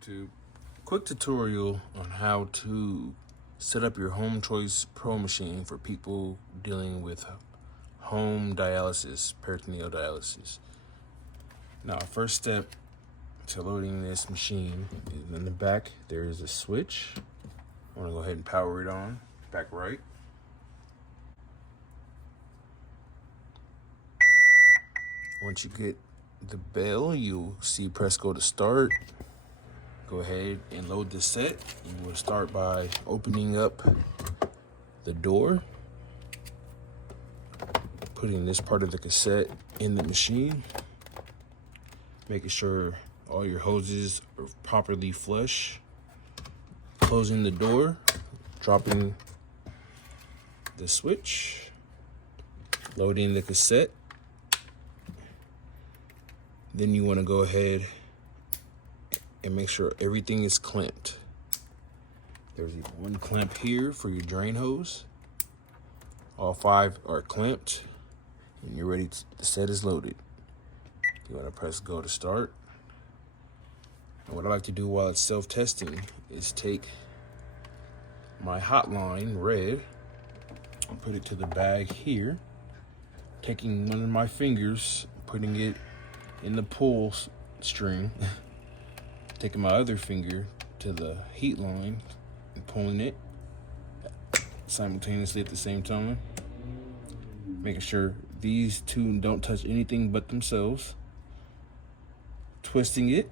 YouTube. Quick tutorial on how to set up your Home Choice Pro machine for people dealing with home dialysis, peritoneal dialysis. Now, first step to loading this machine is in the back. There is a switch. I want to go ahead and power it on. Back right. Once you get the bell, you'll see press go to start. Go ahead and load the set. You will start by opening up the door, putting this part of the cassette in the machine, making sure all your hoses are properly flush, closing the door, dropping the switch, loading the cassette. Then you want to go ahead and make sure everything is clamped. There's one clamp here for your drain hose. All 5 are clamped, and you're ready the set is loaded. You want to press go to start. And what I like to do while it's self-testing is take my hotline red and put it to the bag here, taking one of my fingers, putting it in the pull string, taking my other finger to the heat line and pulling it simultaneously at the same time, making sure these two don't touch anything but themselves, twisting it,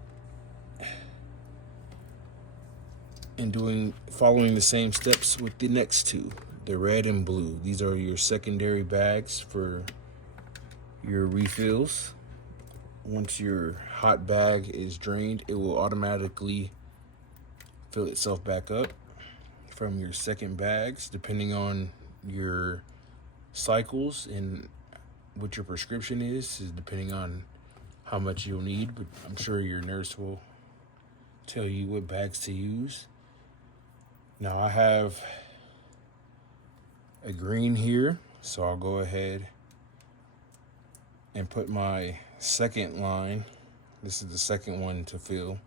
and following the same steps with the next two, the red and blue. These are your secondary bags for your refills. Once your hot bag is drained, it will automatically fill itself back up from your second bags, depending on your cycles and what your prescription is depending on how much you'll need. But I'm sure your nurse will tell you what bags to use. Now I have a green here, so I'll go ahead and put my second line. This is the second one to fill.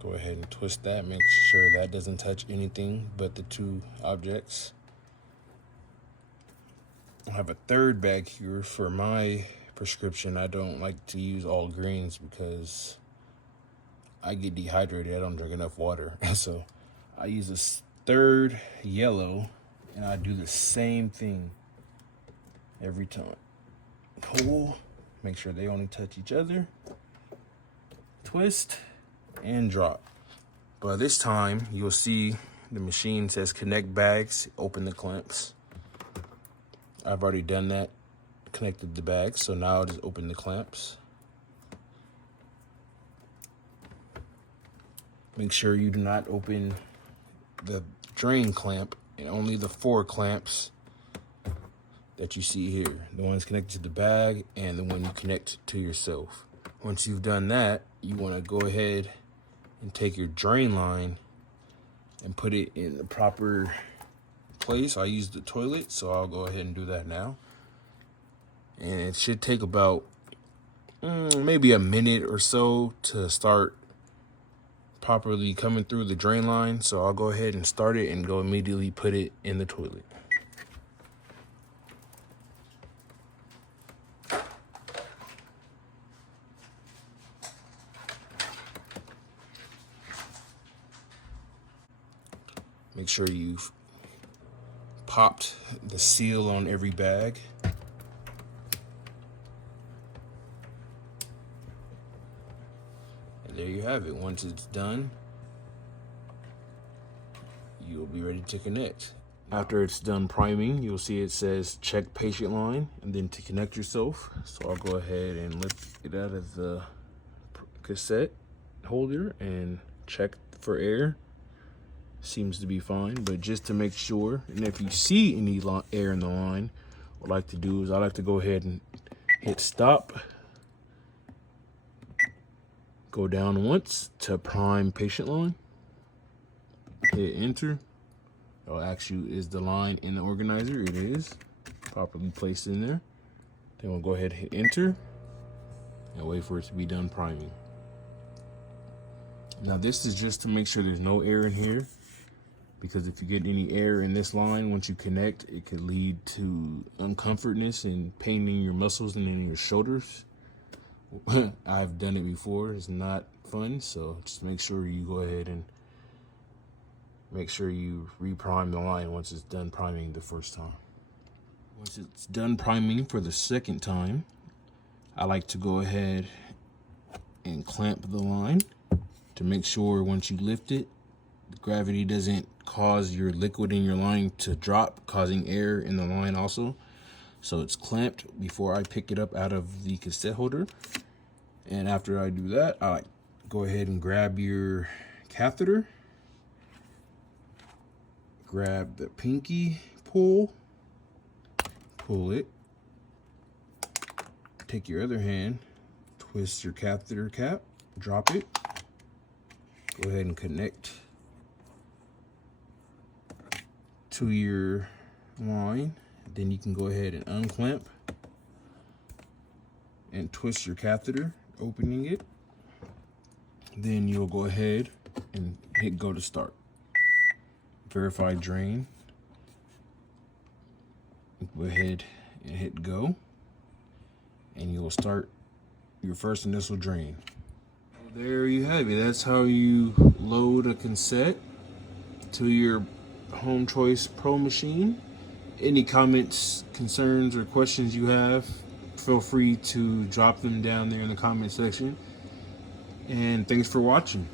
Go ahead and twist that, make sure that doesn't touch anything but the two objects. I have a third bag here for my prescription. I don't like to use all greens because I get dehydrated. I don't drink enough water. So I use a third yellow, and I do the same thing every time. Pull, make sure they only touch each other, twist, and drop. But this time you'll see the machine says connect bags, open the clamps. I've already done that, connected the bags, so now I'll just open the clamps. Make sure you do not open the drain clamp, and only the 4 clamps that you see here, the ones connected to the bag and the one you connect to yourself. Once you've done that, you want to go ahead and take your drain line and put it in the proper place. I use the toilet, so I'll go ahead and do that now. And it should take about maybe a minute or so to start properly coming through the drain line. So I'll go ahead and start it and go immediately put it in the toilet. Make sure you've popped the seal on every bag. And there you have it. Once it's done, you'll be ready to connect. After it's done priming, you'll see it says check patient line and then to connect yourself. So I'll go ahead and lift it out of the cassette holder and check for air. Seems to be fine, but just to make sure, and if you see any air in the line, what I like to do is I like to go ahead and hit stop, go down once to prime patient line, hit enter. It'll ask you, is the line in the organizer? It is properly placed in there. Then we'll go ahead and hit enter and wait for it to be done priming. Now this is just to make sure there's no air in here, because if you get any air in this line, once you connect, it could lead to uncomfortness and pain in your muscles and in your shoulders. I've done it before. It's not fun, so just make sure you go ahead and make sure you reprime the line once it's done priming the first time. Once it's done priming for the second time, I like to go ahead and clamp the line to make sure once you lift it, the gravity doesn't cause your liquid in your line to drop, causing air in the line also. So it's clamped before I pick it up out of the cassette holder. And after I do that, I like go ahead and grab your catheter, grab the pinky, pull it, take your other hand, twist your catheter cap, drop it, go ahead and connect to your line. Then you can go ahead and unclamp and twist your catheter, opening it. Then you'll go ahead and hit go to start. Verify drain. Go ahead and hit go, and you'll start your first initial drain. There you have it. That's how you load a cassette to your Home Choice Pro machine. Any comments, concerns, or questions you have, feel free to drop them down there in the comment section. And thanks for watching.